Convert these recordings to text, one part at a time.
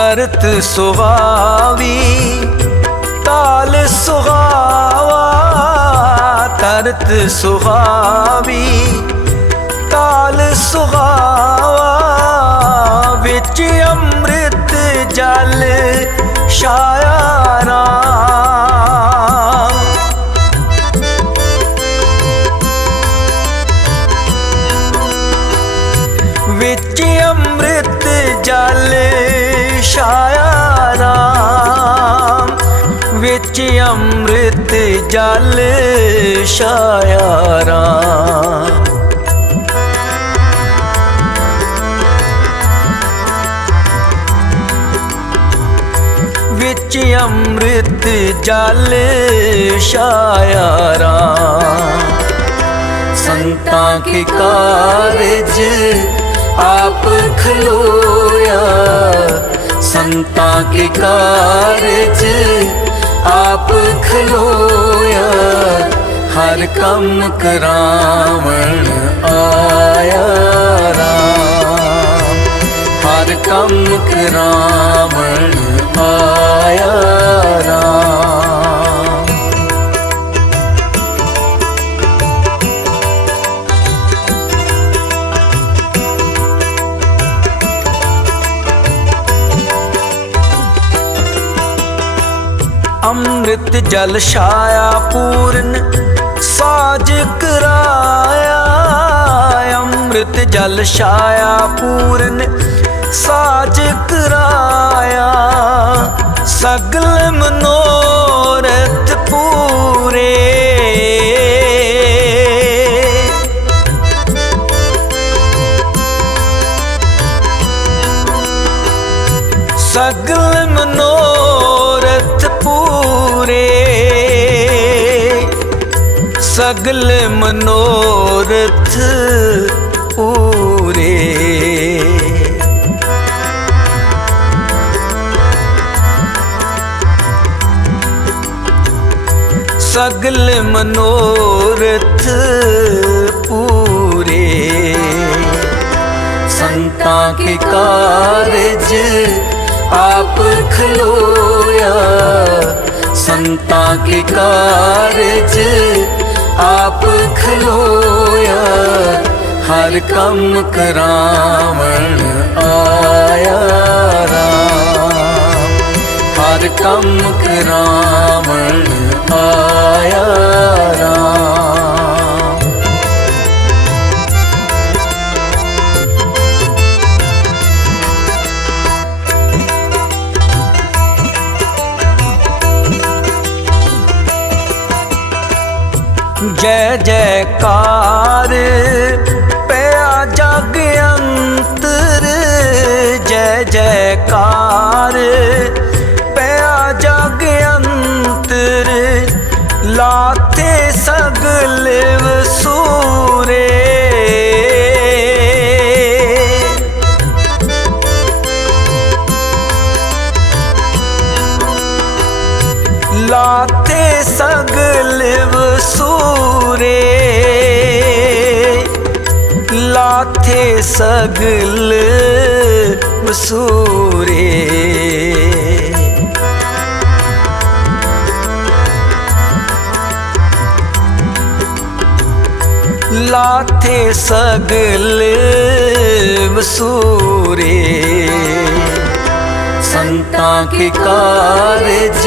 ਕਰਤ ਸੁਹਾਵੀ ਤਾਲ ਸੁਹਾਵਾ ਤਰਤ ਸੁਹਾਵੀ, ਤਾਲ ਸੁਹਾਵਾ, ਵਿੱਚ ਅੰਮ੍ਰਿਤ ਜਲ ਛਾਇਆ ਰਾਮ। ਵਿੱਚ ਅੰਮ੍ਰਿਤ ਜਲ ਛਾਇਆ ਰਾਮ ਵਿੱਚ ਅੰਮ੍ਰਿਤ ਜਲ ਛਾਇਆ ਰਾਮ। ਵਿੱਚ ਅੰਮ੍ਰਿਤ ਜਲ ਛਾਇਆ ਰਾਮ। ਸੰਤਾਂ ਕੇ ਕਾਰਜ ਆਪ ਖਲੋਇਆ ਸੰਤਾਂ ਕੇ ਕਾਰਜ ਆਪ ਖਲੋਇਆ। ਹਰ ਕੰਮ ਕਰਾਵਣ ਆਇਆ ਰਾਮ। ਹਰ ਕੰਮ ਕਰਾਵਣ ਆਇਆ ਰਾਮ। ਅੰਮ੍ਰਿਤ ਜਲ ਛਾਇਆ ਪੂਰਨ ਸਾਜ ਕਰਾਇਆ ਅੰਮ੍ਰਿਤ ਜਲ ਛਾਇਆ ਪੂਰਨ ਸਾਜ ਕਰਾਇਆ ਸਗਲ ਮਨੋਰਥ ਪੂਰੇ। ਸਗਲ ਮਨੋ ਰੇ ਸਗਲ ਮਨੋਰਥ ਪੂਰੇ। ਸਗਲ ਮਨੋਰਥ ਪੂਰੇ। ਸੰਤਾਂ ਕੇ ਕਾਰਜ ਆਪ ਖਲੋਇਆ। ਸੰਤਾਂ ਕੇ ਕਾਰਜ ਆਪ ਖਲੋਇਆ। ਹਰ ਕੰਮ ਕਰਾਵਣ ਆਇਆ ਰਾਮ। ਹਰ ਕੰਮ ਕਰਾਵਣ ਆਇਆ ਜੈ ਜੈਕਾਰ, ਪਿਆ ਜਗ ਅੰਤਰ, ਜੈ ਜੈਕਾਰ, ਪਿਆ ਜਗ ਅੰਤਰ ਲਾਤੇ ਸਗਲ ਵਸੂਰੇ। ਲਾਤੇ ਸਗਲ ਵਸੂਰੇ ਲਾਥੇ ਸਗਲ ਵਸੂਰੇ ਲਾਥੇ ਸਗਲ ਵਸੂਰੇ ਸੰਤਾਂ ਕੇ ਕਾਰਜ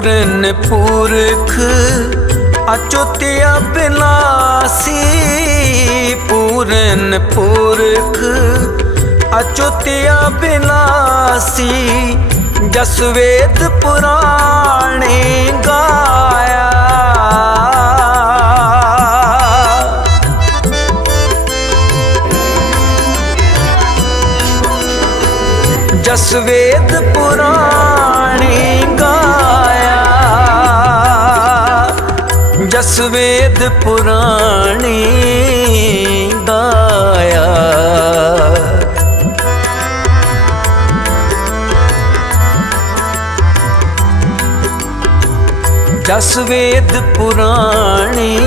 ਪੂਰਨ ਪੁਰਖ, ਅਚੁੱਤਿਆ ਬਿਨਾਸੀ ਪੂਰਨ ਪੁਰਖ, ਅਚੁੱਤਿਆ ਬਿਨਾਸੀ ਜਸ ਵੇਦ ਪੁਰਾਣੇ ਗਾਇਆ। ਜਸ ਵੇਦ ਪੁਰਾਣੀ ਜਸ ਵੇਦ ਪੁਰਾਣੀ ਗਾਇਆ ਜਸ ਵੇਦ ਪੁਰਾਣੀ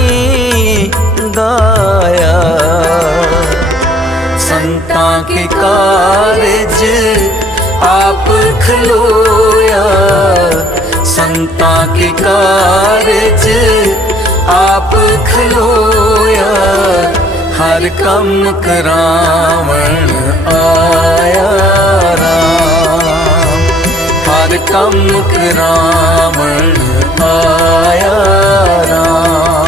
ਗਾਇਆ ਸੰਤਾਂ ਕੇ ਕਾਰਜ ਆਪ ਖਲੋਇਆ। ਸੰਤਾਂ ਕੇ ਕਾਰਜ ਆਪ ਖਲੋਇਆ ਹਰ ਕੰਮ ਕਰਾਵਣ ਆਇਆ ਰਾਮ। ਹਰ ਕੰਮ ਕਰਾਵਣ ਆਇਆ ਰਾਮ।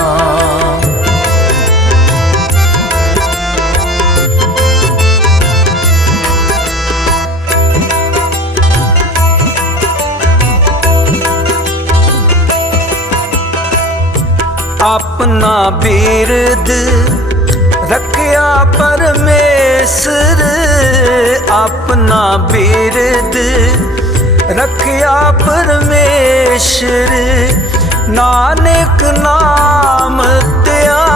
ਆਪਣਾ ਬੀਰਦ ਰੱਖਿਆ ਪਰਮੇਸ਼ਰ ਆਪਣਾ ਬੀਰਦ ਰੱਖਿਆ ਪਰਮੇਸ਼ਰ। ਨਾਨਕ ਨਾਮ ਧਿਆਇਆ